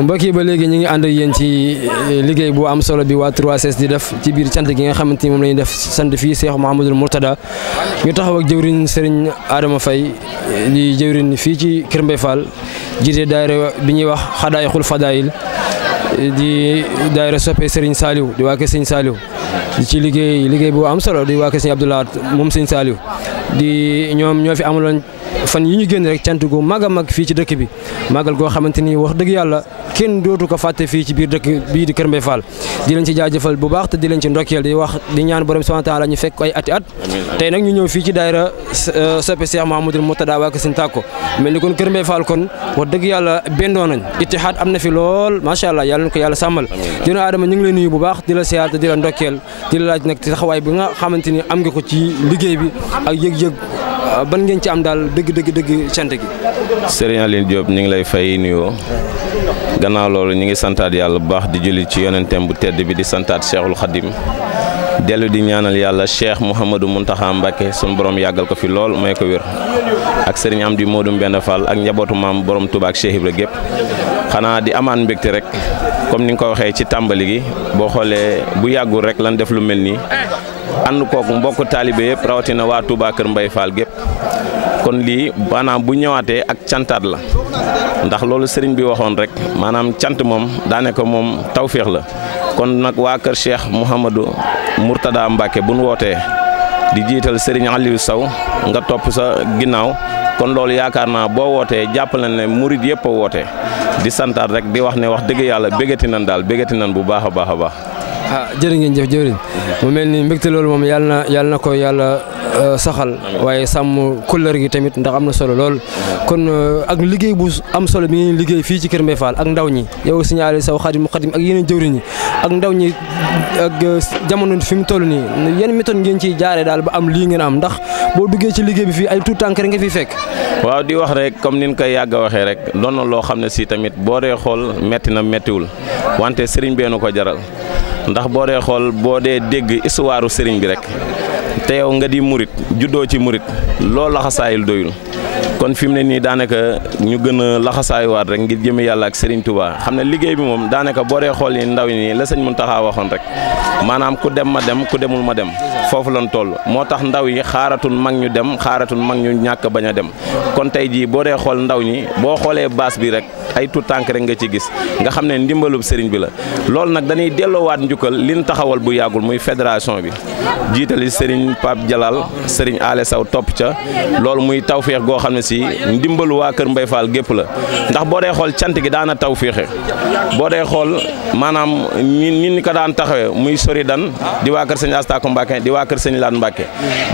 mbokk yi ba léegi ñu ngi ànd ak yéen ci liggéey bu am solo bi waa 3S di def ci biir cant gi nga xamante ni moom la ñuy def sant fii Cheikh Mouhamadul Mourtada ñu taxaw ak jëwriñ Serigne Adama Faye di jëwriñ fii ci Kër Mbaye Fall jiite daayira bi ñuy wax Xadaayixul Fadaayil di daayira soppe Serigne Saliou di waa kër Serigne Saliou di ci liggéey bu am solo di waa kër Serigne Abdoulaye moom Serigne Saliou di ñoom ñoo fi amaloon fan yi ñu génn rek cant gu mag a mag fii ci dëkk bi màggal goo xamante ni wax dëgg yàlla kenn dootu ko fàtte fii ci biir dëkk bii di Kër Mbaye Fall di leen ci jaajëfal bu baax te di leen ci ndokkeel di ñaan borom subhanahu wa taala ñu fekk ay ati at tey nag ñu ñëw fii ci daayira soppe Cheikh Mouhamadoul Mourtada waa Sëñ Tàkko mel ni kon Kër Mbaye Fall kon wax dëgg yàlla bendoo nañ ittihaad am na fi lool macha allah yàlla na ko yàlla sàmmal dina Adama ñu ngi lay nuyu bu baax di la siyaar te di la ndokkeel di la laaj nag taxawaay bi nga xamante ni am nga ko ci liggéey bi ak yëg-yëg ban ngeen ci am daal dëgg cant gi. Serigne Aline Diop ñu ngi lay fay nuyoo gannaaw loolu ñu ngi santaat yàlla bu baax di julli ci yonenteem bu tedd bi di santaat Cheikhul Khadim dellu di ñaanal yàlla Cheikh Mouhamadou Mountakha Mbacké sunu borom yàggal ko fi lool may ko wér ak Serigne Amdi Modou Mbenda Fall ak njabootu maam borom Touba ak Cheikh Ibra gépp xanaa di amaan mbégte rek comme ni nga ko waxee ci tàmbali gi boo xoolee bu yàggul rek lan def lu mel nii ànd kooku mbokk taalibe yëpp rawatina waa Touba Kër Mbaye Fall gépp kon lii maanaam bu ñëwaatee ak cantaat la ndax loolu sëriñ bi waxoon rek maanaam cant moom daanaka moom tawféex la kon nag waa kër Cheikh Mouhamadou Mourtada Mbacké bu nu wootee di jiital sëriñ Aliou Sow nga topp sa ginnaaw kon loolu yaakaar naa boo wootee jàppale ne murid yëpp a woote di santaat rek di wax ne wax dëgg yàlla bégati nan daal bégati nan bu baax a baax a baax. jërë ngeen jëf jëwriñ mu mel ni mbégte loolu moom yàlla na ko yàlla saxal waaye sàmm kullër gi tamit ndax am na solo lool kon ak liggéey bu am solo bi ngeen liggéey fii ci Kër Mbaye Fall ak ndaw ñi yow Serigne Aliou Sow Xadim ak yeneen jëwriñ ñi ak ndaw ñi ak jamono fi mu toll nii yan méthode ngeen ciy jaaree daal ba am lii ngeen am ndax boo duggee ci liggéey bi fii ay tout tànk rek nga fi fekk. waaw di wax rek comme ni ñu koy yàgg a waxee rek doon na loo xam ne si tamit boo dee xool metti na mettiwul wante sëriñ beenu ko jaral ndax boo dee xool boo dee dégg histoire sëriñ bi rek te yow nga di murit juddoo ci murit loolu laxasaayul doyul kon fi mu ne nii daanaka ñu gën a laxasaayuwaat rek ngir jëme yàlla ak Serigne Touba xam ne liggéey bi moom daanaka boo dee xool ni ndaw ñi la sëñ Mountakha waxoon rek maanaam ku dem ma dem ku demul ma dem foofu lañ toll moo tax ndaw yi xaaratul mag ñu dem xaaratul mag ñu ñàkk bañ a dem kon tey jii boo dee xool ndaw ñi boo xoolee baas bi rek ay tout tànk rek nga ci gis nga xam ne ndimbalub sëriñ bi la loolu nag dañuy delloowaat njukkal liñ taxawal bu yàggul muy fédération bi jiitali sëriñ Pape Jalal sëriñ Ale Saw topp ca loolu muy tawféex goo xam ne si ndimbalu waa Kër Mbaye Fall gépp la ndax boo dee xool cant gi daana tawféexe boo dee xool maanaam ñi ko daan taxawee muy sori dan di waa kër sëñ Astako Mbacké di waa kër sëñ Laat Mbacké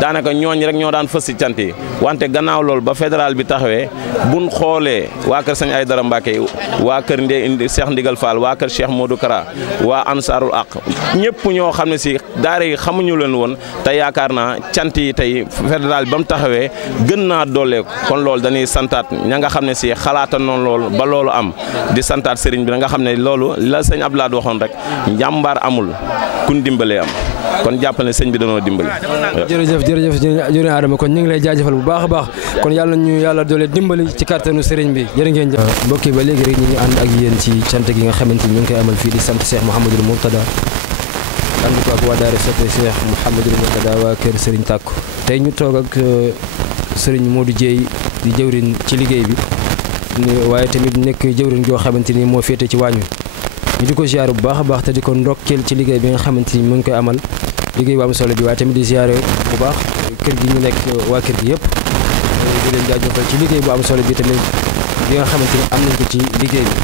daanaka ñooñ rek ñoo daan fës si cant yi wante gannaaw loolu ba fédéral bi taxawee buñ xoolee waa kër sëñ Aydara Mbacké waa kër Cheikh Ndigal Fall waa kër Cheikh Modou Kara waa Ansarul Aq ñëpp ñoo xam ne si daara yi xamuñu leen woon te yaakaar naa cant yi tey fédéral bi ba mu taxawee gën naa dooleeku kon loolu dañuy santaat ña nga xam ne si xalaata noonu loolu ba loolu am di santaat sëriñ bi nga xam ne loolu la sëñ Abdoulaye waxoon rek njàmbaar amul kun dimbalee am kon jàppal ne sëñ bi danoo dimbali. jërëjëf jërëjëf Adama kon ñu ngi lay jaajëfal bu baax a baax kon yàlla ñu yàlla doole dimbali ci kàttanu sëriñ bi jërë ngeen jëf. mbokk yi ba léegi rek ñu ngi ànd ak yéen ci cant gi nga xamante ni ñu ngi koy amal fii di sant Cheikh Mouhamadoul Mourtada ànd ko ak waa daara soppe Cheikh Mouhamadoul Mourtada waa kër Serigne Tàkko tey ñu toog ak Serigne Modou Dieye di jëwriñ ci liggéey bi waaye tamit nekk jëwriñ joo xamante ni moo féete ci waañ wi ñu di ko ziare bu baax a baax te di ko ndokkeel ci liggéey bi nga xamante ni mu ngi koy amal liggéey bu am solo bi waaye tamit di ziare bu baax kër gi ñu nekk waa kër gi yëpp di leen jaajëfal ci liggéey bu am solo bi tamit bi nga xamante ni am nañ ko ci liggéey bi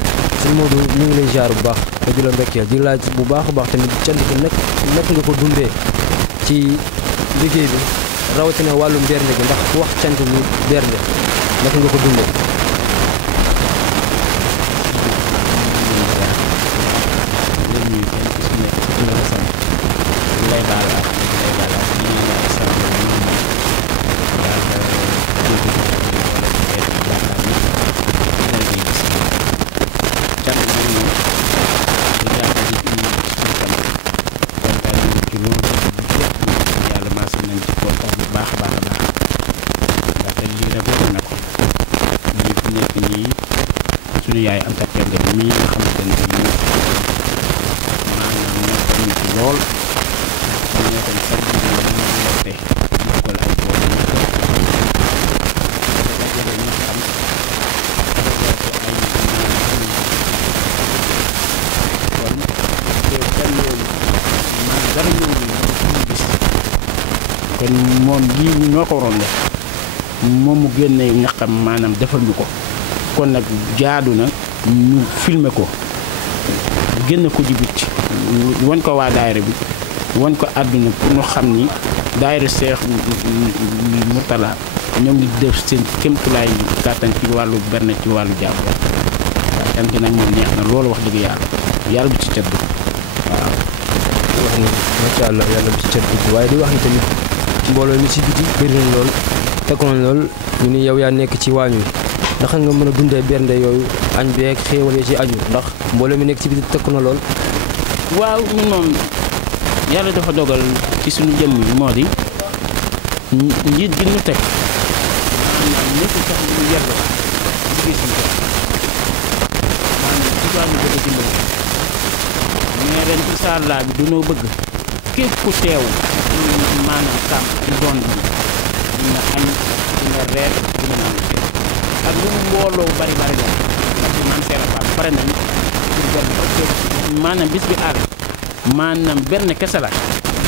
sëñ Modou ñu ngi lay ziare bu baax te di la ndokkeel di laaj bu baax a baax tamit cant gi nag nga ko dundee ci liggéey bi rawatina wàllum bernde gi ndax ku wax cant ni bernde naka nga ko dundee. suñu yaay Anta Penda bi mi nga xamante ne bii maanaam nekkoon ci lool ñu nekkoon sax di woote bokkal ay bool yu dajale ñu xam kon kenn yooyu man dara ñëw ñu gis kon moom lii ñu ñoo ko waroon def moom mu génne ñaqam maanaam defal ñu ko kon nag jaadu na ñu filmer ko génne ko jibit wan ko waa daayira bi wan ko àdduna pour ñu xam ni daayira Seex Murtala ñoo ngi def seen kéemtulaay kàttan ci wàllu benn ci wàllu jàpp waaw tant nag moom neex na loolu wax dëgg yàlla bu ci cat dugg waaw. di wax ni macha allah yàlla bu ci cat dugg waaye di wax ni tamit mbooloo mi ci biti bëri nañ lool tekku nañ lool ñu ni yow yaa nekk ci waañ wi ndax nga mën a dundee bernde yooyu añ beeg xéewal yi ci aju ndax mbooloo mi nekk ci biti tekku na lool. waaw ñun moom yàlla dafa dogal ci suñu jëmm yi moo di njiit gi ñu teg maanaam nekk sax ñu yello liggéey suñu bopp maanaam ci wàllu bëgg a dimbali mais ren incha allah bi dañoo bëgg képp ku teew maanaam sàmm ci zone bi dina añ dina reer dina naan ak lu mu mbooloo bari la parce que man seera fa pare nañ pour benn parce que maanaam bis bi àll maanaam benn kese la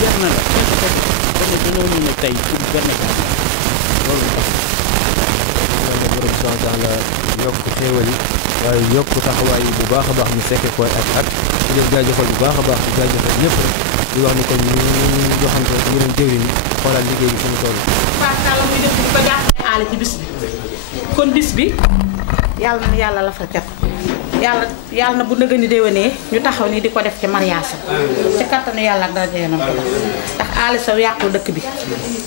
jeex na la kese benn dañoo ñu ne tey pour benn kese loolu yàlla borom santan la yokk xéewal yi waaye yokk taxawaay yi bu baax a baax ñu fekke koy ak di leen jaajëfal bu baax a baax di jaajëfal ñëpp di wax ni kon ñu joxante ñu leen jëwriñ xoolal liggéey bi fi mu toll. Faakala muy def di ko jàppale aale ci bis bi kon bis bi yàlla na yàlla la fa cat yàlla na bu nëgë ni déwénee ñu taxaw ni di ko def ci mariage ci kattanu yàlla ak dara jeenam ndax aale sa yàqul dëkk bi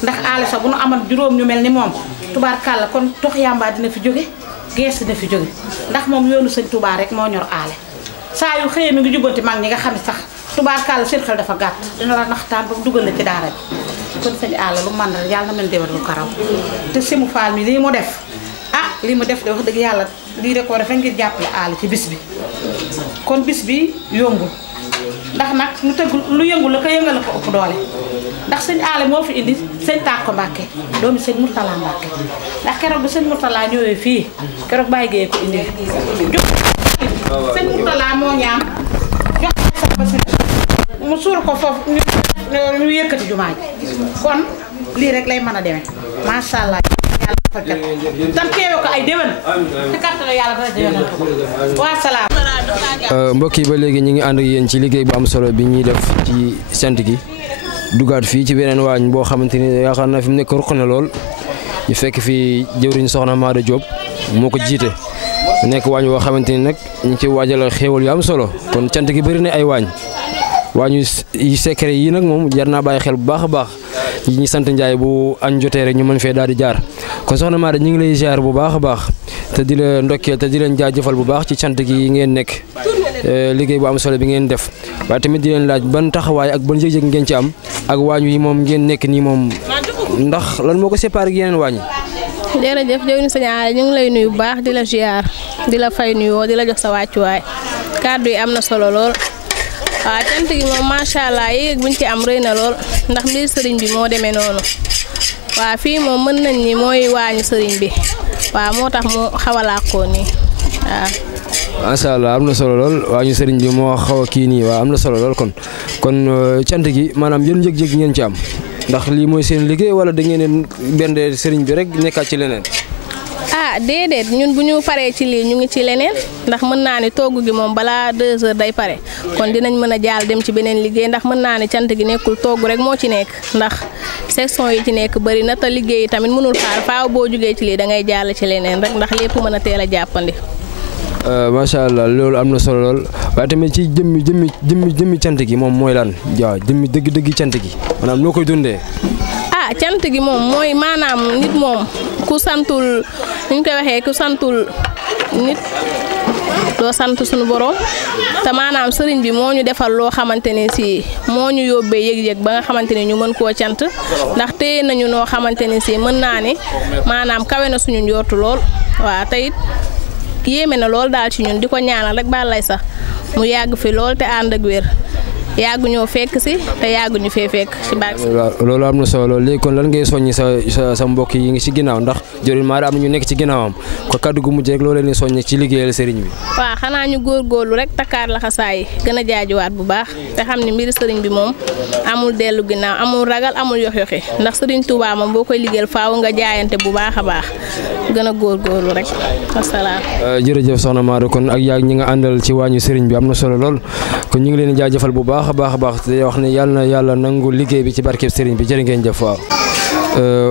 ndax aale sa bu nu amal juróom ñu mel ni moom tubaarkàlla kon tox yàmbaa dina fi jóge gees dina fi jóge ndax moom yoonu sëñ Touba rek moo ñor aale saa yu xëyee mi ngi jubbanti mag ñi nga xam ne sax tubaarkàlla seen xel dafa gàtt dina la naxtaan ba dugal la ci daara bi kon sëñ aale lu man rek yàlla na mel déwén lu ko raw te simu faal mi lii mu def li mu def de wax dëgg yàlla lii rek ko defe ngir jàppale aale ci bis bi kon bis bi yombul ndax nag lu tëgg lu yëngu la ko yëngal la ko ëpp doole ndax sëñ aale moo fi indi sëñ Tàkko Mbàkke doomi sëñ Murtala Mbàkke ndax keroog bi sëñ Murtala ñëwee fii keroog bàyyi gee ko indi sëñ Murtala moo ñaam jox sax ba si mu suul ko foofu ñu yëkkati jumaa ji kon lii rek lay mën a demee macha allah tan teewe ko ay déwén te kàttan yàlla dara déwénal ko waa salaam. mbokk yi ba léegi ñu ngi ànd ak yéen ci liggéey bu am solo bi ñuy def ci sant gi dugaat fii ci beneen waañ boo xamante ni yaakaar naa fi mu nekk ruq na lool ñu fekk fii jëwriñ soxna Maada Diop moo ko jiite nekk waañ boo xamante ni nag ñu ngi ci waajal xéewal yu am solo kon cant gi bëri na ay waañ yu secret yi nag moom jar naa bàyyi xel bu baax a baax ñi sant Njaay bu añ jotee rek ñu mën fee daal di jaar kon soxna Maada ñu ngi lay ziar bu baax a baax te di la ndokkeel te di leen jaajëfal bu baax ci cant gi ngeen nekk liggéey bu am solo bi ngeen def waaye tamit di leen laaj ban taxawaay ak ban yëg-yëg ngeen ci am ak waañ wi moom ngeen nekk nii moom ndax lan moo ko séparé ak yeneen waañ yi. jërëjëf jëwriñ sëñ Aale ñu ngi lay nuyu bu baax di la ziar di la fay nuyoo di la jox sa wàccuwaay kàddu yi am na solo lool. waaw cant gi moom macha allah yéeg buñ ci am rëy na lool ndax mbir sëriñ bi moo demee noonu waaw fii moom mën nañ ni mooy waañu sëriñ bi waaw moo tax mu xaw a làqoo nii waaw. macha allah am na solo lool waañu sëriñ bi moo xaw a kii nii waaw am na solo lool kon cant gi maanaam yéen yëg-yëg ngeen ci am ndax lii mooy seen liggéey wala da ngeen benn sëriñ bi rek nekkaat ci leneen. déedéet ñun bu ñu paree ci lii ñu ngi ci leneen ndax mën naa ni togg gi moom balaa 2 heures day pare kon dinañ mën a jaal dem ci beneen liggéey ndax mën naa ni cant gi nekkul togg rek moo ci nekk ndax section yi ci nekk bëri na te liggéey yi tamit mënul xaar faaw boo jugee ci lii da ngay jàll ci leneen rek ndax lépp mën a teel a jàppandi. macha allah loolu am na solo lool waaye tamit ci jëmmi cant gi moom mooy lan waaw jëmmi dëgg cant gi maanaam noo koy dundee. cant gi moom mooy maanaam nit moom ku santul ni ñu koy waxee ku santul nit doo sant suñu borom te maanaam sëriñ bi moo ñu defal loo xamante ne si moo ñu yóbbee yëg-yëg ba nga xamante ne ñu mën koo cant ndax téye nañu noo xamante ne si mën naa ne maanaam kawe na suñu njortu lool waaw te it yéeme na lool daal ci ñun di ko ñaanal rek ba lay sax mu yàgg fi lool te ànd ak wér yàggu ñoo fekk si te yàggu ñu fee fekk ci baax. loolu am na solo léegi kon lan ngay soññi sa mbokk yi ngi ci ginnaaw ndax jëriñ maa am na ñu nekk ci ginnaawam ko kaddu gu mujj rek loolu leen di soññi ci liggéeyal sëriñ bi. waaw xanaa ñu góorgóorlu rek takkaar la xasaay yi gën a jaajuwaat bu baax te xam ne mbiri sëriñ bi moom amul dellu ginnaaw amul ragal amul yox-yoxi ndax sëriñ Touba moom boo koy liggéeyal faaw nga jaayante bu baax a baax gën a góorgóorlu rek wasalaam. jërëjëf soxna Maada kon ak yaa ñi nga àndal ci waañu sëriñ bi am na solo lool kon ñu ngi leen di jaajëfal bu baax a baax te wax ne yàlla na yàlla nangu liggéey bi ci barkeb sëriñ bi jërë ngeen jëf waaw.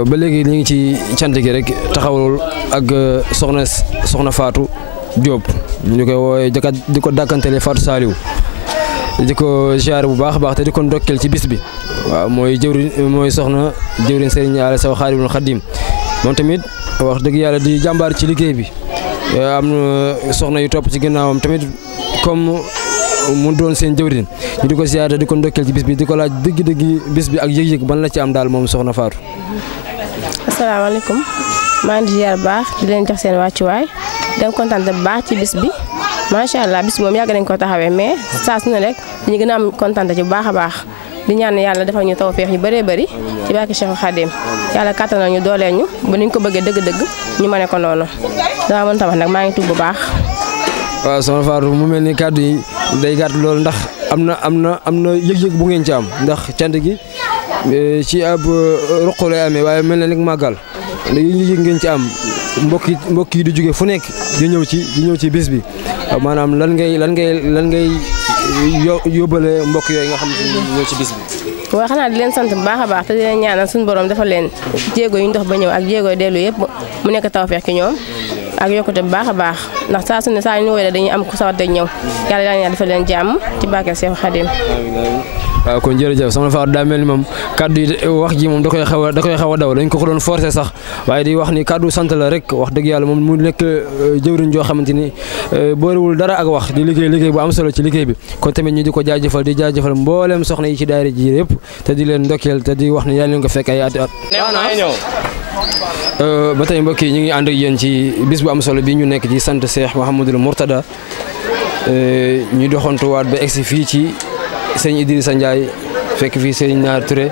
ba léegi ñu ngi ci cant gi rek taxawul ak soxna Fatou Diop ñu koy woowee di ko dàkkantele Fatou Saliou di ko ziar bu baax a baax te di ko ndokkeel ci bis bi waaw mooy soxna jëwriñ sëriñ Alla Sow Xaadimul Xaadim moom tamit wax dëgg yàlla di jàmbaar ci liggéey bi am na soxna yu topp ci ginnaawam tamit comme mu doon seen jëwriñ ñu di ko ziyaare di ko ndokkeel ci bis bi di ko laaj dëgg-dëgg bis bi ak yëg-yëg ban la ci am daal moom soxna Fatou. asalaamaaleykum maa ngi ziyaar bu baax di leen jox seen wàccuwaay di leen kontaan bu baax ci bis bi macha allah bis bi moom yàgg nañ ko taxawee mais saa su ne rek dañu gën a am kontaan ci bu baax a baax di ñaan yàlla defal ñu tawfeex yu bëree bëri ci barke Cheikh Khadim yàlla kattanal ñu dooleel ñu ba ni ñu ko bëggee dëgg-dëgg ñu mane ko noonu dama mën tabax nag maa ngi tudd bu baax. waaw soxna Fatou mu mel ni kàddu yi day gàtt loolu ndax am na yëg-yëg bu ngeen ci am ndax cant gi ci ab ruq lay amee waaye mel na ni màggal yëg ngeen ci am mbokk yi di jóge fu nekk di ñëw ci bis bi maanaam lan ngay yóbbale mbokk yooyu nga xam ne ñëw ci bis bi. waaw xanaa di leen sant bu baax a baax te di leen ñaanal suñu borom dafa leen jéego yu ñu dox ba ñëw ak jéego dellu yëpp mu nekk tawfeex ci ñoom ak yokkute bu baax a baax ndax saa su ne saa ñu woowee dañuy am ku sawate ñëw yàlla daan dafa leen jàmm ci barke Cheikh Khadim. waaw kon jërëjëf soxna Fatou daa mel ni moom kaddu yi wax ji moom da koy xaw a daw dañ ko doon forcé sax waaye di wax ni kaddu sant la rek wax dëgg yàlla moom mu nekk jëwriñ joo xamante ni boorewul dara ak wax di liggéey bu am solo ci liggéey bi kon tamit ñu di ko jaajëfal di jaajëfal mboolem soxna yi ci daayira ji yëpp te di leen ndokkeel te di wax ni yàlla leen ko fekk ay at ba tey mbokk yi ñu ngi ànd ak yéen ci bis bu am solo bi ñu nekk ci sant Cheikh Mouhamadoul Mourtada ñu doxantuwaat ba egsi fii ci sëñ Idrissa Ndiaye fekk fii sëñ Naar Touré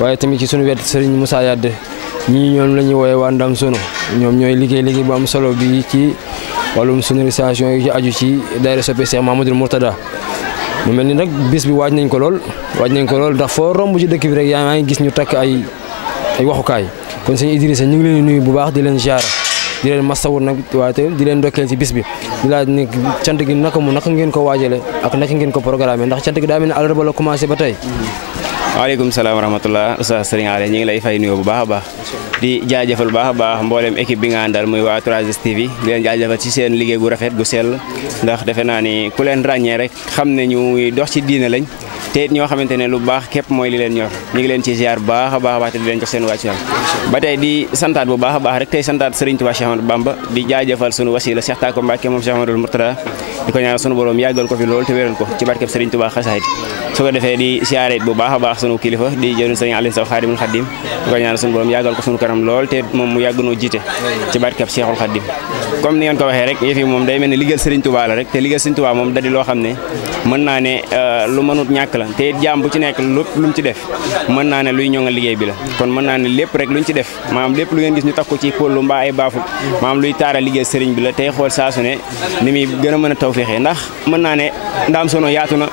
waaye tamit ci sunu wet sëñ Moussa Yadde ñii ñoom la ñuy woowee waa Ndam Sono ñoom ñooy liggéey bu am solo bi ci wàllum sonorisation yi ci aju ci daayira soppe Cheikh Mouhamadoul Mourtada mu mel ni nag bis bi waaj nañ ko lool ndax foo romb ci dëkk bi rek yaa ngi gis ñu takk ay waxukaay kon sëñ Idrissa ñu ngi leen di nuyu bu baax di leen ziar di leen masawu nag waaye di leen ndokkeel ci bis bi di laaj ne cant gi naka ngeen ko waajale ak naka ngeen ko programmé ndax cant gi daa mel ne àllarba la commencé ba tey. waaleykum salaam wa rahmatulah Oustaz Serigne Allé ñu ngi lay fay nuyoo bu baax a baax di jaajëfal bu baax a baax mboolem équipe bi nga àndal muy waa 3STV di leen jaajëfal ci seen liggéey gu rafet gu sell ndax defe naa ni ku leen ràññee rek xam ne ñu dox ci diine lañ te it ñoo xamante ne lu baax képp mooy li leen ñor ñu ngi leen ci ziar bu baax a baax te di leen jox seen wàccuwaay ba tey di santaat bu baax a baax rek tey santaat Serigne Touba Cheikh Ahmadou Bamba di jaajëfal sunu wasila Cheikh Tako Mbacké moom Cheikh Mouhamadoul Mourtada di ko ñaanal sunu borom yàggal ko fi lool te wéral ko ci barkeb Serigne Touba xasaayid su ko defee di siyaare bu baax a baax sunu kilifa di jëriñ Serigne Alla Sow Xaadimul Xaadim di ko ñaanal sunu borom yàggal ko sunu kanam lool te moom mu yàgg noo jiite ci barkeb Cheikhul Xaadim comme ni ngeen ko waxee rek yëf yi moom day mel ne liggéeyal Serigne Touba la rek te liggéeyal Serigne Touba moom da di loo xam ne mën naa ne lu mënut ñàkk la te jaam bu ci nekk lépp lu mu ci def mën naa ne luy ñoŋal liggéey bi la kon mën naa ne lépp rek luñ ci def maanaam lépp lu ngeen gis ñu takku ci pollu mbaa ay baafu maanaam luy taara liggéey sëriñ bi la tey xool saa su ne ni muy gën a mën a tawfeexee ndax mën naa ne Ndam Sono yaatu na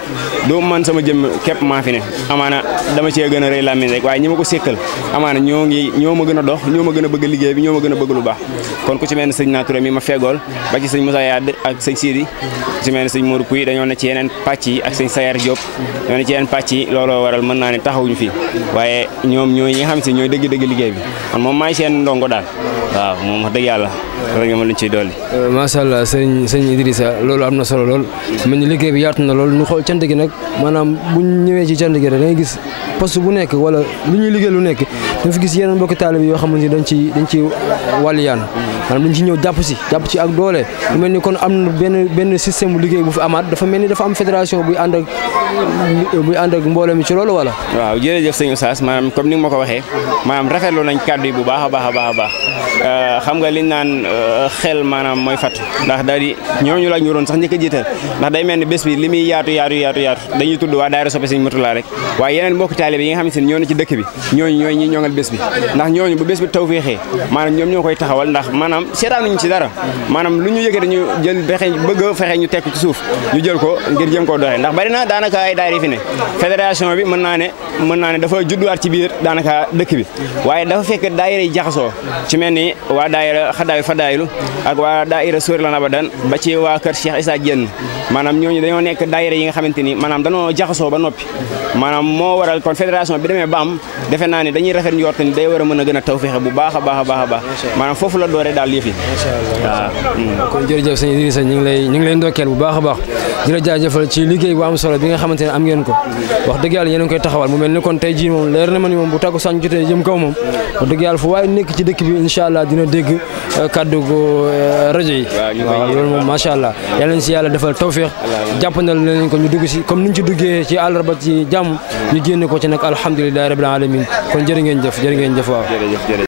du man sama jëm képp maa fi ne amaana dama cee gën a rëy làmmiñ rek waaye ñi ma ko sékkal amaana ñoo ma gën a dox ñoo ma gën a bëgg liggéey bi ñoo ma gën a bëgg lu baax kon ku ci mel ne sëñ Naar Touré mi ma fegool ba ci sëñ Moussa Yade ak sëñ Sidi ku ci mel ne sëñ Modou Pouy dañoo ne ci yeneen pàcc yi ak sëñ Sayar Diop dañoo ne ci yeneen pàcc yi looloo waral mën naa ne taxawuñu fii waaye ñoom ñooy ñi nga xam si ñooy dëgg-dëgg liggéey bi man moom maay seen ndongo daal waaw moom wax dëgg yàlla rek nga ma luñ ciy dolli. macha allah sëñ Idrissa loolu am na solo lool mel ni liggéey bi yaatu na lool ñu xool cant gi nag maanaam buñ ñëwee ci cant gi rek da ngay gis poste bu nekk wala lu ñuy liggéey lu nekk dañ fi gis yeneen mbokki taalibe yoo xamante ni dañ ci wàlliyaan maanaam dañ ci ñëw jàpp ci ak doole lu mel ni kon am na benn système bu liggéey bu fi amaat dafa mel ni dafa am fédération buy ànd ak mbooloo mi ci loolu wala. waaw jërëjëf sëñ Oustaz maanaam comme ni nga ma ko waxee maanaam rafetlu nañ kàddu yi bu baax a baax xam nga liñ naan xel maanaam mooy fàttu ndax daal di ñooñu la ñu doon sax njëkk a jiital ndax day mel ni bés bi li muy yaatu dañuy tudd waa daayira soppe Sëriñ Murtala rek waaye yeneen mbokki taalibe yi nga xamante ne ñoo ne ci dëkk bi ñooñu ñooy ñi ñoŋal bés bi ndax ñooñu bu bés bi taw féexee maanaam ñoom ñoo koy taxawal ndax maanaam seetaanuñu ci dara maanaam lu ñu yëgee dañu jël bëgg a fexe ñu tekk ci suuf ñu jël ko ngir jëm koo doxee ndax bari na daanaka ay daayira fi ne fédération bi mën naa ne dafa judduwaat ci biir daanaka dëkk bi waaye dafa fekk daayira yi jaxasoo ci mel ni waa daayira xadaayu fadaayilu ak waa daayira sóori lan abadan ba ci waa kër Cheikh Issa Diène maanaam ñooñu dañoo nekk daayira yi nga xamante ni maanaam dañoo jaxasoo ba noppi maanaam moo waral kon fédération bi demee ba am defe naa ni dañuy rafet njort ni day war a mën a gën a tawfeexe bu baax a baax maanaam foofu la dooree daal yëf yi waaw kon jërëjëf sëñ Idrissa ñu ngi lay ndokkeel bu baax a baax di la jaajëfal ci liggéey bu am solo bi nga xamante ne am ngeen ko wax dëgg yàlla yéen a ngi koy taxawal mu mel ni kon tey jii moom leer na ma ni moom bu tàggu sañ jotee jëm kaw moom wax dëgg yàlla fu waaye nekk ci dëkk bi incha allah dina dégg kàddu gu rajo yi waaw loolu moom macha allah yàlla nañ si yàlla defal tawfeex jàppandal nañ ko ñu dugg si comme niñ ci duggee ci àllarba ci jàmm ñu génne ko ci nag alhamdulilahi rabbil alamin kon jërë ngeen jëf waaw